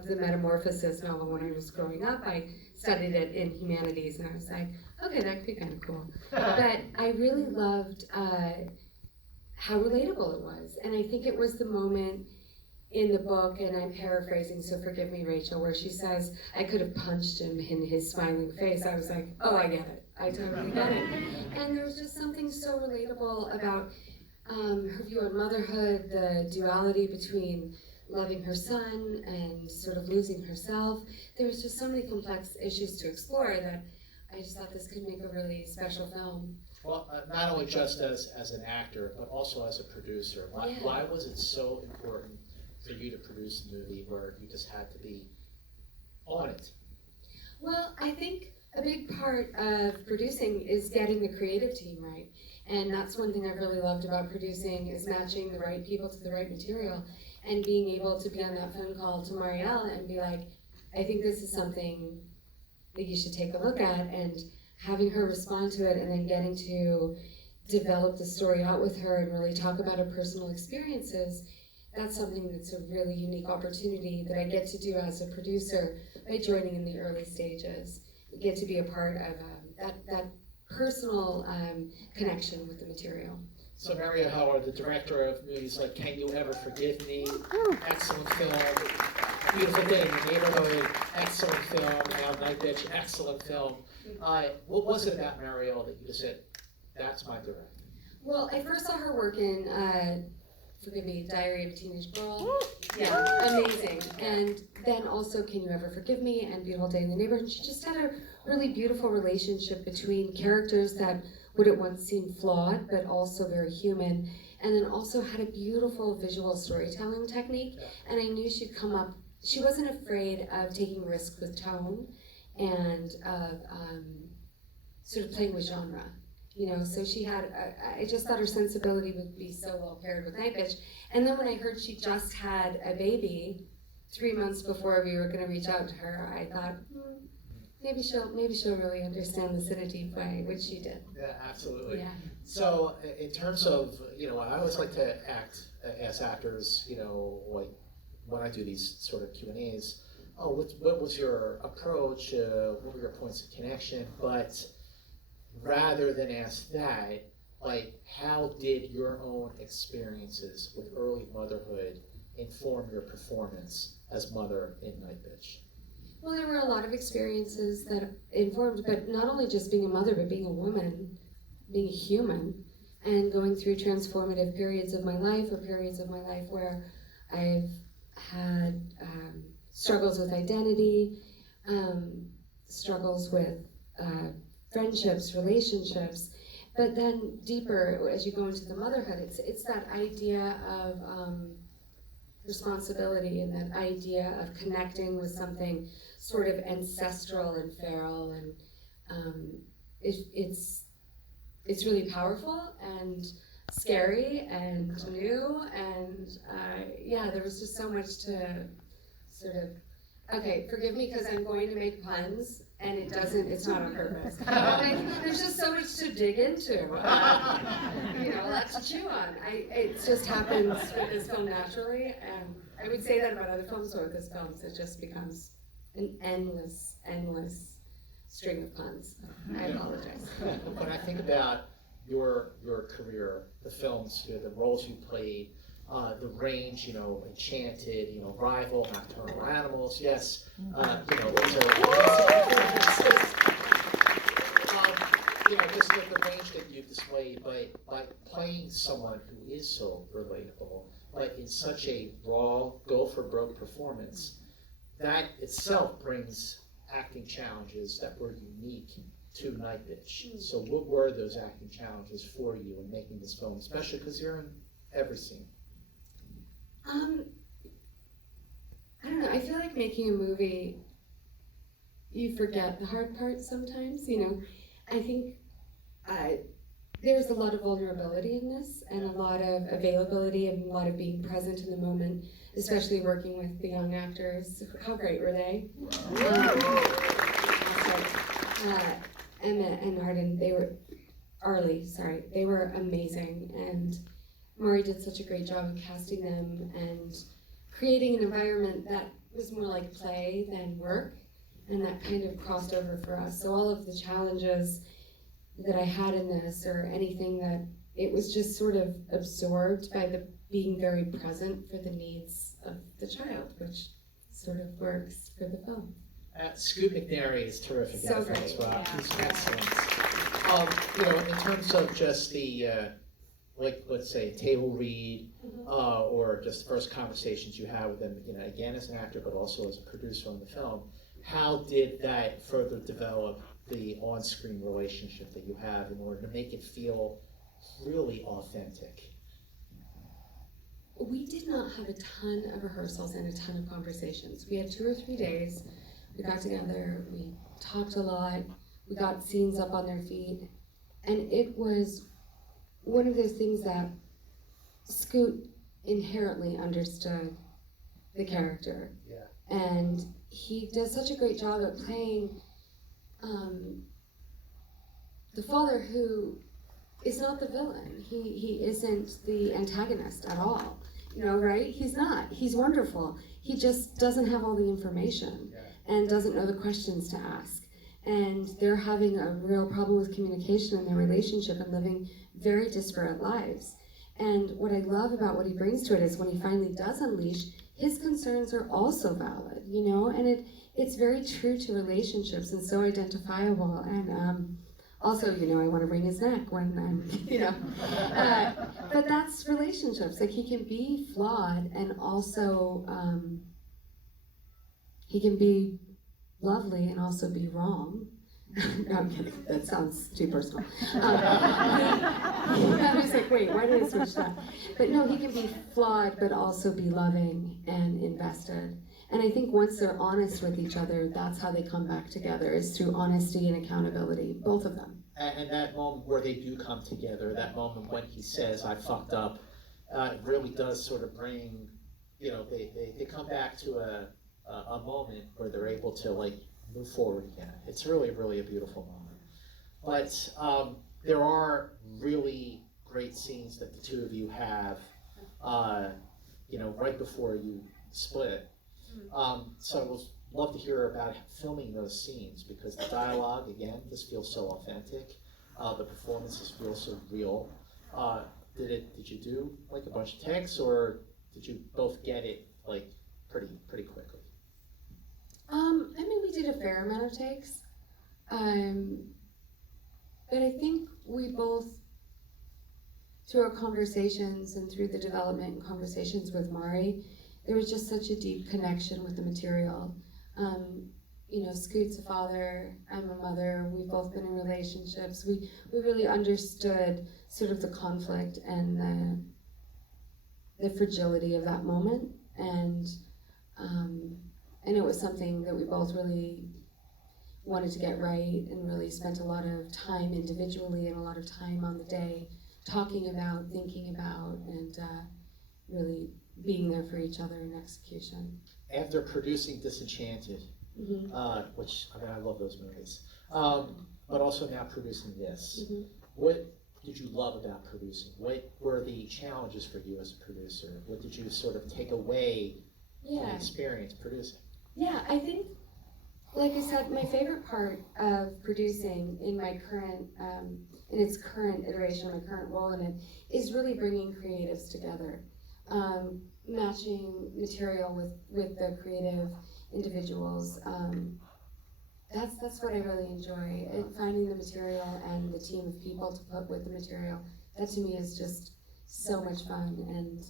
the Metamorphosis novel when I was growing up. I studied it in humanities, and I was like, okay, that could be kind of cool. But I really loved how relatable it was, and I think it was the moment in the book, and I'm paraphrasing, so forgive me, Rachel, where she says, I could have punched him in his smiling face. I was like, oh, I get it. I totally get it. And there was just something so relatable about her view of motherhood, the duality between loving her son and sort of losing herself. There was just so many complex issues to explore that I just thought this could make a really special film. Well, not only just as an actor, but also as a producer. Why was it so important for you to produce a movie where you just had to be on it? Well, I think a big part of producing is getting the creative team right. And that's one thing I really loved about producing, is matching the right people to the right material and being able to be on that phone call to Marielle and be like, I think this is something that you should take a look at, and having her respond to it and then getting to develop the story out with her and really talk about her personal experiences. That's something that's a really unique opportunity that I get to do as a producer by joining in the early stages. I get to be a part of that personal connection with the material. So Marielle Heller, the director of movies like Can You Ever Forgive Me? Excellent film. Beautiful Day in the Neighborhood, excellent film. Now NIGHTBITCH, excellent film. What was it about Marielle that you just said, that's my director? Well, I first saw her work in forgive me, Diary of a Teenage Girl. Yeah, amazing. And then also Can You Ever Forgive Me? And Beautiful Day in the Neighborhood. She just had a really beautiful relationship between characters that would at once seem flawed, but also very human. And then also had a beautiful visual storytelling technique. And I knew she'd come up, she wasn't afraid of taking risks with tone and of sort of playing with genre. You know, so she had, I just thought her sensibility would be so well paired with NIGHTBITCH. And then when I heard she just had a baby 3 months before we were going to reach out to her, I thought, maybe she'll really understand this in a deep way, which she did. Yeah, absolutely. Yeah. So in terms of, I always like to ask actors, like when I do these sort of Q&As, what was your approach, what were your points of connection, but rather than ask that, like, how did your own experiences with early motherhood inform your performance as mother in NIGHTBITCH? Well, there were a lot of experiences that informed, but not only just being a mother, but being a woman, being a human, and going through transformative periods of my life, or periods of my life where I've had struggles with identity, struggles with friendships, relationships, but then deeper as you go into the motherhood, it's that idea of responsibility and that idea of connecting with something sort of ancestral and feral, and it's really powerful and scary and new, and there was just so much to sort of, okay, forgive me because I'm going to make puns, and it's not on purpose. There's just so much to dig into, a lot to chew on. It just happens with this film naturally, and I would say that about other films, or with this film, it just becomes an endless string of puns. I apologize. When I think about your career, the films, the roles you played, the range, Enchanted, Rival, Nocturnal Animals, yes, those are just the range that you've displayed, but by playing someone who is so relatable, but in such a raw, go-for-broke performance, that itself brings acting challenges that were unique to NIGHTBITCH. So what were those acting challenges for you in making this film, especially because you're in every scene? I don't know, I feel like making a movie, you forget the hard parts sometimes, I think there's a lot of vulnerability in this, and a lot of availability, and a lot of being present in the moment, especially working with the young actors. How great were they? Emma and Arden, they were amazing, and Maury did such a great job of casting them and creating an environment that was more like play than work, and that kind of crossed over for us. So all of the challenges that I had in this, or anything that, it was just sort of absorbed by the being very present for the needs of the child, which sort of works for the film. Scott McNairy is terrific. So great. As well. Yeah. He's excellent. You know, in terms of just the, like, let's say, table read, or just first conversations you have with them, you know, again as an actor, but also as a producer on the film, how did that further develop the on-screen relationship that you have in order to make it feel really authentic? We did not have a ton of rehearsals and a ton of conversations. We had 2 or 3 days. We got together, we talked a lot, we got scenes up on their feet, and it was one of those things that Scoot inherently understood the character. Yeah. And he does such a great job at playing the father who is not the villain. He isn't the antagonist at all. You know, right? He's not. He's wonderful. He just doesn't have all the information and doesn't know the questions to ask. And they're having a real problem with communication in their relationship and living very disparate lives. And what I love about what he brings to it is when he finally does unleash, his concerns are also valid, you know? And it's very true to relationships and so identifiable. And also, you know, I want to wring his neck when I'm, you know. But that's relationships. Like, he can be flawed and also he can be lovely and also be wrong. No, I'm kidding. That sounds too personal. I was like, wait, why did I switch that? But no, he can be flawed but also be loving and invested. And I think once they're honest with each other, that's how they come back together, is through honesty and accountability, both of them. And that moment where they do come together, that moment when he says, I fucked up, it really does sort of bring, you know, they come back to a moment where they're able to, like, move forward again. It's really, really a beautiful moment. But there are really great scenes that the two of you have, you know, right before you split. So I would love to hear about filming those scenes, because the dialogue, again, this feels so authentic. The performances feel so real. Did you do like a bunch of takes, or did you both get it like pretty quickly? I mean, we did a fair amount of takes, but I think we both, through our conversations and through the development and conversations with Mari, there was just such a deep connection with the material. You know, Scoot's a father, I'm a mother, we've both been in relationships. We really understood sort of the conflict and the fragility of that moment, and it was something that we both really wanted to get right, and really spent a lot of time individually and a lot of time on the day talking about, thinking about, and really being there for each other in execution. After producing Disenchanted, which, I mean, I love those movies, but also now producing this, what did you love about producing? What were the challenges for you as a producer? What did you sort of take away from the experience producing? Yeah, I think, like I said, my favorite part of producing in my current, in its current iteration, my current role in it, is really bringing creatives together. Matching material with the creative individuals. That's what I really enjoy. Finding the material and the team of people to put with the material. That to me is just so much fun, and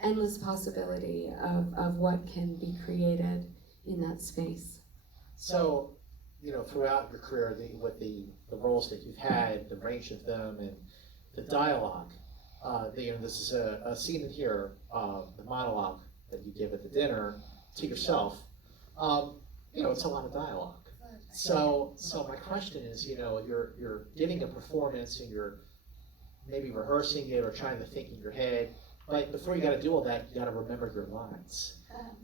endless possibility of what can be created in that space. So, you know, throughout your career, with the roles that you've had, the range of them, and the dialogue, you know, this is a scene in here, the monologue that you give at the dinner to yourself. You know, it's a lot of dialogue. So my question is, you know, you're giving a performance and you're maybe rehearsing it or trying to think in your head, but before you got to do all that, you got to remember your lines.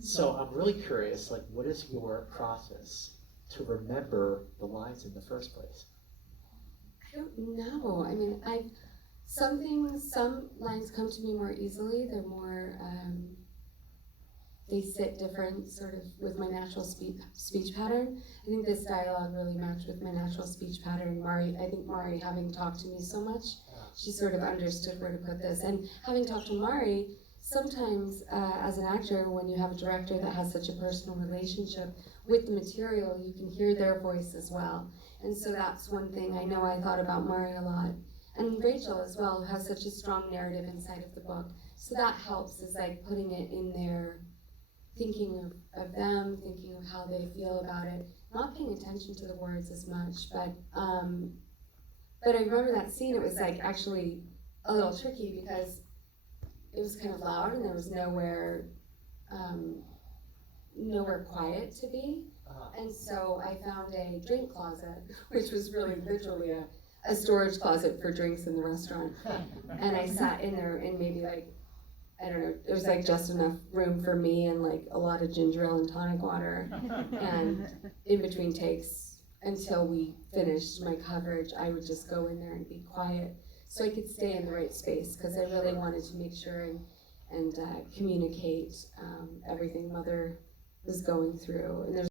So I'm really curious, like, what is your process to remember the lines in the first place? I don't know. I mean, some lines come to me more easily. They're more they sit different, sort of with my natural speech pattern. I think this dialogue really matched with my natural speech pattern. I think Mari, having talked to me so much, she sort of understood where to put this. And having talked to Mari, sometimes as an actor, when you have a director that has such a personal relationship with the material, you can hear their voice as well. And so that's one thing I know I thought about Mari a lot. And Rachel as well, who has such a strong narrative inside of the book. So that helps, is like putting it in there, thinking of them, thinking of how they feel about it, not paying attention to the words as much, but I remember that scene, it was like actually a little tricky because it was kind of loud and there was nowhere quiet to be. And so I found a drink closet, which was really literally a storage closet for drinks in the restaurant. And I sat in there and maybe like, I don't know, it was like just enough room for me and like a lot of ginger ale and tonic water. And in between takes, until we finished my coverage, I would just go in there and be quiet so I could stay in the right space, because I really wanted to make sure and communicate everything Mother was going through. And there's